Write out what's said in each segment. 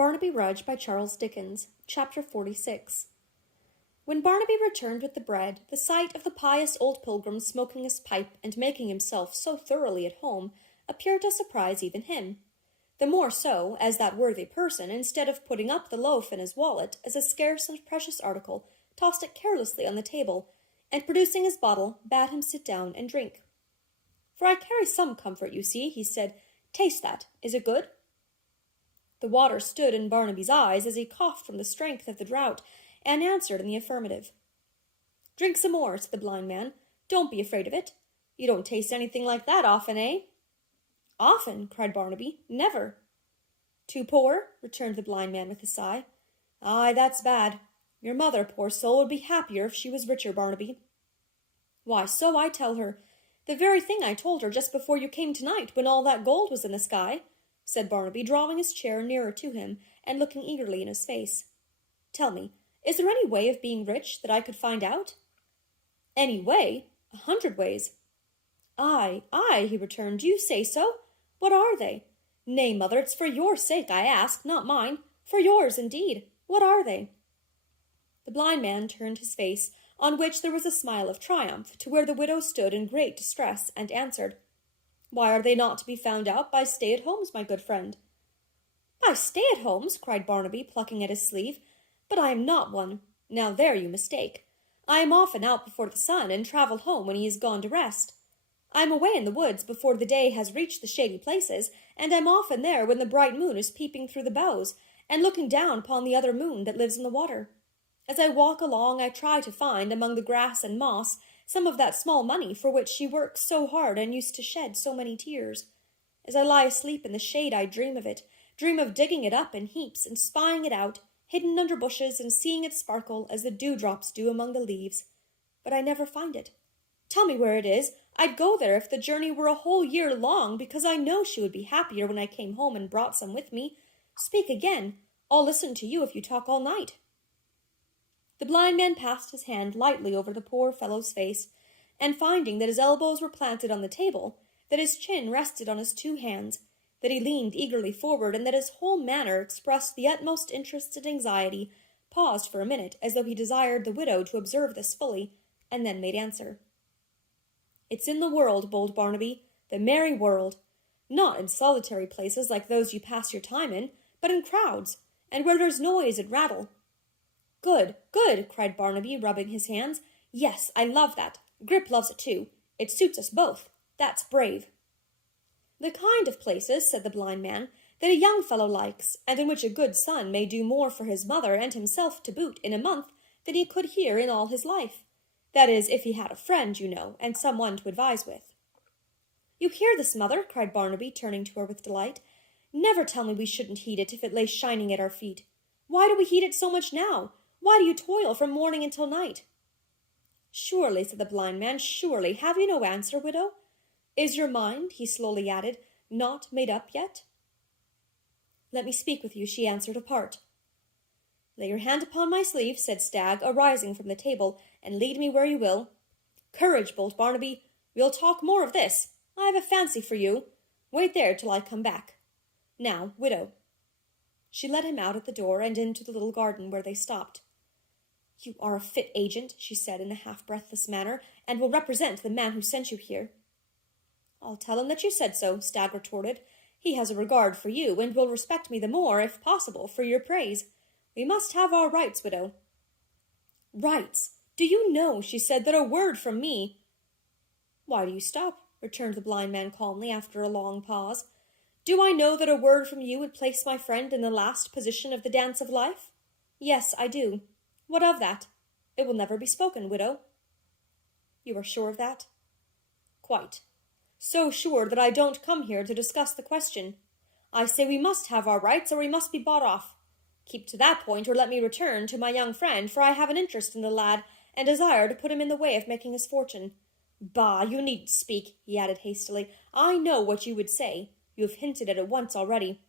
Barnaby Rudge by Charles Dickens, Chapter 46. When Barnaby returned with the bread, the sight of the pious old pilgrim smoking his pipe and making himself so thoroughly at home appeared to surprise even him. The more so, as that worthy person, instead of putting up the loaf in his wallet as a scarce and precious article, tossed it carelessly on the table, and producing his bottle, bade him sit down and drink. "For I carry some comfort, you see," he said. "Taste that. Is it good?" The water stood in Barnaby's eyes as he coughed from the strength of the draught, and answered in the affirmative. "Drink some more," said the blind man. "Don't be afraid of it. You don't taste anything like that often, eh?" "Often?" cried Barnaby. "Never." "Too poor?" returned the blind man with a sigh. "Aye, that's bad. Your mother, poor soul, would be happier if she was richer, Barnaby." "Why, so I tell her. The very thing I told her just before you came tonight, when all that gold was in the sky," said Barnaby, drawing his chair nearer to him and looking eagerly in his face. "Tell me, is there any way of being rich that I could find out?" "Any way? 100 ways." "Aye, aye," he returned. "Do you say so? What are they? Nay, mother, it's for your sake I ask, not mine. For yours, indeed. What are they?" The blind man turned his face, on which there was a smile of triumph, to where the widow stood in great distress, and answered, "Why are they not to be found out by stay-at-homes, my good friend?" "By stay-at-homes?" cried Barnaby, plucking at his sleeve. "But I am not one. Now there you mistake. I am often out before the sun, and travel home when he is gone to rest. I am away in the woods before the day has reached the shady places, and am often there when the bright moon is peeping through the boughs, and looking down upon the other moon that lives in the water. As I walk along, I try to find, among the grass and moss, some of that small money for which she worked so hard and used to shed so many tears. As I lie asleep in the shade, I dream of it, dream of digging it up in heaps and spying it out, hidden under bushes, and seeing it sparkle as the dewdrops do among the leaves. But I never find it. Tell me where it is. I'd go there if the journey were a whole year long, because I know she would be happier when I came home and brought some with me. Speak again. I'll listen to you if you talk all night." The blind man passed his hand lightly over the poor fellow's face, and finding that his elbows were planted on the table, that his chin rested on his 2 hands, that he leaned eagerly forward, and that his whole manner expressed the utmost interest and anxiety, paused for a minute, as though he desired the widow to observe this fully, and then made answer. "It's in the world, bold Barnaby, the merry world. Not in solitary places like those you pass your time in, but in crowds, and where there's noise and rattle." "Good, good," cried Barnaby, rubbing his hands. "Yes, I love that. Grip loves it too. It suits us both. That's brave." "The kind of places," said the blind man, "that a young fellow likes, and in which a good son may do more for his mother and himself to boot in a month than he could here in all his life. That is, if he had a friend, you know, and some one to advise with." "You hear this, mother?" cried Barnaby, turning to her with delight. "Never tell me we shouldn't heed it if it lay shining at our feet. Why do we heed it so much now? Why do you toil from morning until night?" "Surely," said the blind man, "surely. Have you no answer, widow? Is your mind," he slowly added, "not made up yet?" "Let me speak with you," she answered, apart. "Lay your hand upon my sleeve," said Stagg, arising from the table, "and lead me where you will. Courage, bold Barnaby. We'll talk more of this. I have a fancy for you. Wait there till I come back. Now, widow." She led him out at the door and into the little garden where they stopped. "You are a fit agent," she said in a half-breathless manner, "and will represent the man who sent you here." "I'll tell him that you said so," Stagg retorted. "He has a regard for you, and will respect me the more, if possible, for your praise. We must have our rights, widow." "Rights! Do you know," she said, "that a word from me—" "Why do you stop?" returned the blind man calmly, after a long pause. "Do I know that a word from you would place my friend in the last position of the dance of life? Yes, I do. What of that? It will never be spoken, widow." "You are sure of that?" "Quite. So sure that I don't come here to discuss the question. I say we must have our rights, or we must be bought off. Keep to that point, or let me return to my young friend, for I have an interest in the lad, and desire to put him in the way of making his fortune. Bah, you needn't speak," he added hastily. "I know what you would say. You have hinted at it once already.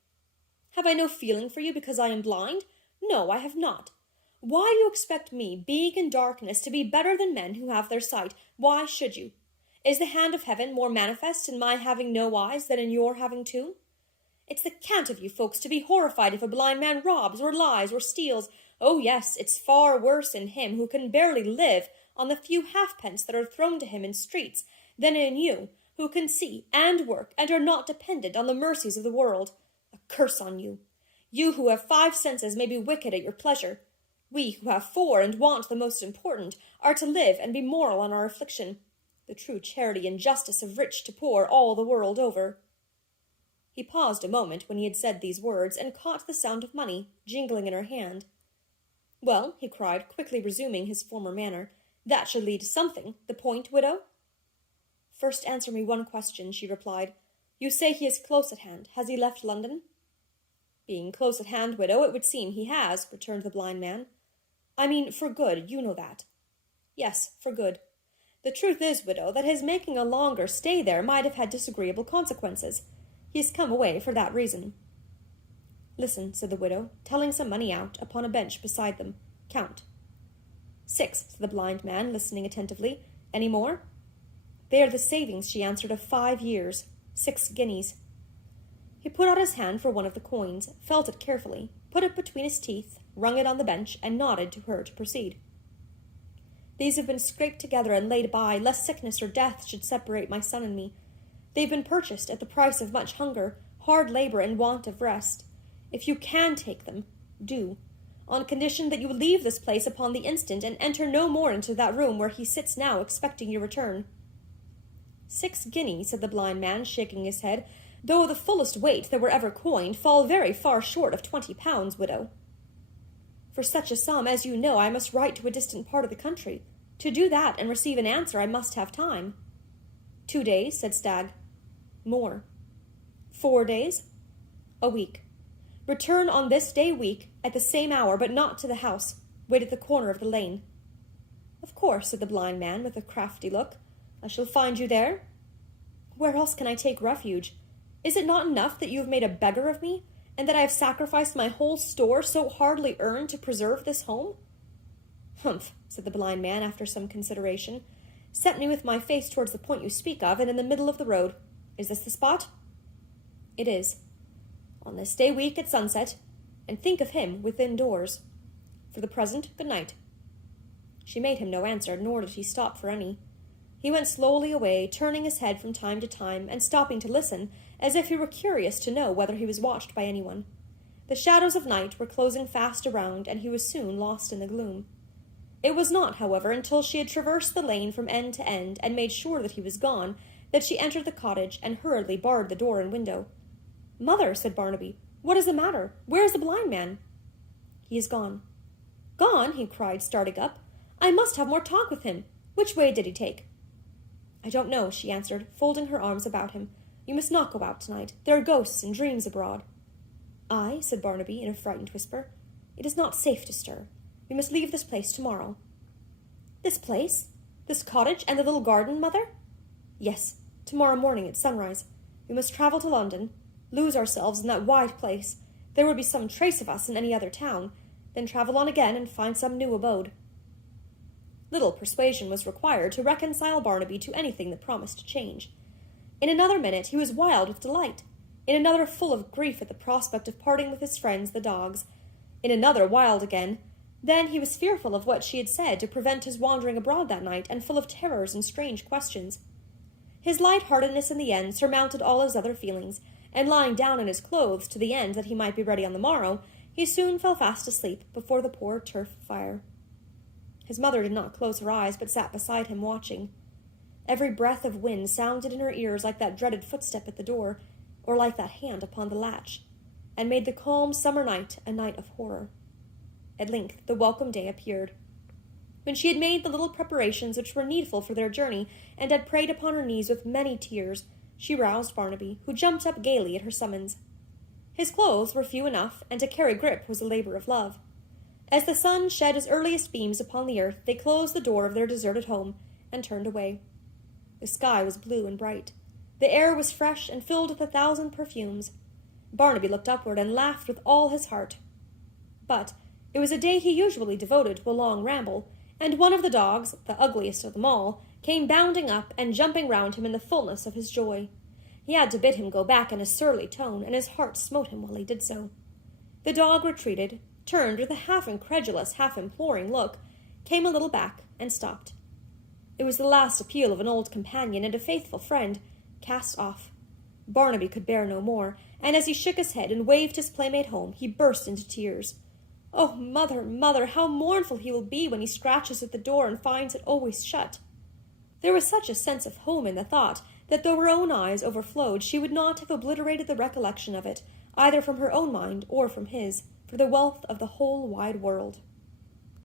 Have I no feeling for you because I am blind? No, I have not. Why do you expect me, being in darkness, to be better than men who have their sight? Why should you? Is the hand of heaven more manifest in my having no eyes than in your having two? It's the cant of you folks to be horrified if a blind man robs or lies or steals. Oh, yes, it's far worse in him who can barely live on the few halfpence that are thrown to him in streets than in you, who can see and work and are not dependent on the mercies of the world. A curse on you! You who have 5 senses may be wicked at your pleasure. We who have 4 and want the most important are to live and be moral on our affliction. The true charity and justice of rich to poor all the world over. He paused a moment when he had said these words, and caught the sound of money jingling in her hand. Well, he cried, quickly resuming his former manner, that should lead to something. The point, widow? First answer me one question, she replied. You say he is close at hand. Has he left London? Being close at hand, widow, it would seem he has, returned the blind man. I mean, for good, you know that. Yes, for good. The truth is, widow, that his making a longer stay there might have had disagreeable consequences. He has come away for that reason. Listen, said the widow, telling some money out upon a bench beside them. Count. 6, said the blind man, listening attentively. Any more? They are the savings, she answered, of 5 years. 6 guineas. He put out his hand for one of the coins, felt it carefully, put it between his teeth, rung it on the bench, and nodded to her to proceed. These have been scraped together and laid by, lest sickness or death should separate my son and me. They've been purchased at the price of much hunger, hard labor, and want of rest. If you can take them, do, on condition that you leave this place upon the instant and enter no more into that room where he sits now expecting your return. 6 guineas, said the blind man, shaking his head, though the fullest weight that were ever coined, fall very far short of 20 pounds, widow. For such a sum, as you know, I must write to a distant part of the country. To do that and receive an answer, I must have time. 2 days, said Stagg. More. 4 days? A week. Return on this day week, at the same hour, but not to the house. Wait at the corner of the lane. Of course, said the blind man, with a crafty look. I shall find you there. Where else can I take refuge? Is it not enough that you have made a beggar of me, and that I have sacrificed my whole store so hardly earned to preserve this home? Humph, said the blind man, after some consideration. Set me with my face towards the point you speak of, and in the middle of the road. Is this the spot? It is. On this day week at sunset, and think of him within doors. For the present, good night. She made him no answer, nor did he stop for any. He went slowly away, turning his head from time to time, and stopping to listen, as if he were curious to know whether he was watched by anyone. The shadows of night were closing fast around, and he was soon lost in the gloom. It was not, however, until she had traversed the lane from end to end, and made sure that he was gone, that she entered the cottage, and hurriedly barred the door and window. Mother, said Barnaby, what is the matter? Where is the blind man? He is gone. Gone? He cried, starting up. I must have more talk with him. Which way did he take? I don't know, she answered, folding her arms about him. You must not go out tonight. There are ghosts and dreams abroad. Aye, said Barnaby in a frightened whisper. It is not safe to stir. We must leave this place tomorrow. This place? This cottage and the little garden, mother? Yes, tomorrow morning at sunrise. We must travel to London, lose ourselves in that wide place. There would be some trace of us in any other town, then travel on again and find some new abode. Little persuasion was required to reconcile Barnaby to anything that promised to change. In another minute he was wild with delight, in another full of grief at the prospect of parting with his friends the dogs, in another wild again. Then he was fearful of what she had said to prevent his wandering abroad that night, and full of terrors and strange questions. His light-heartedness in the end surmounted all his other feelings, and lying down in his clothes to the end that he might be ready on the morrow, he soon fell fast asleep before the poor turf fire. His mother did not close her eyes, but sat beside him watching. Every breath of wind sounded in her ears like that dreaded footstep at the door, or like that hand upon the latch, and made the calm summer night a night of horror. At length the welcome day appeared. When she had made the little preparations which were needful for their journey, and had prayed upon her knees with many tears, she roused Barnaby, who jumped up gaily at her summons. His clothes were few enough, and to carry Grip was a labor of love. As the sun shed his earliest beams upon the earth, they closed the door of their deserted home, and turned away. The sky was blue and bright. The air was fresh and filled with 1,000 perfumes. Barnaby looked upward and laughed with all his heart. But it was a day he usually devoted to a long ramble, and one of the dogs, the ugliest of them all, came bounding up and jumping round him in the fullness of his joy. He had to bid him go back in a surly tone, and his heart smote him while he did so. The dog retreated, turned with a half-incredulous, half-imploring look, came a little back, and stopped. It was the last appeal of an old companion and a faithful friend, cast off. Barnaby could bear no more, and as he shook his head and waved his playmate home, he burst into tears. "Oh, mother, mother, how mournful he will be when he scratches at the door and finds it always shut!" There was such a sense of home in the thought that though her own eyes overflowed, she would not have obliterated the recollection of it, either from her own mind or from his, for the wealth of the whole wide world.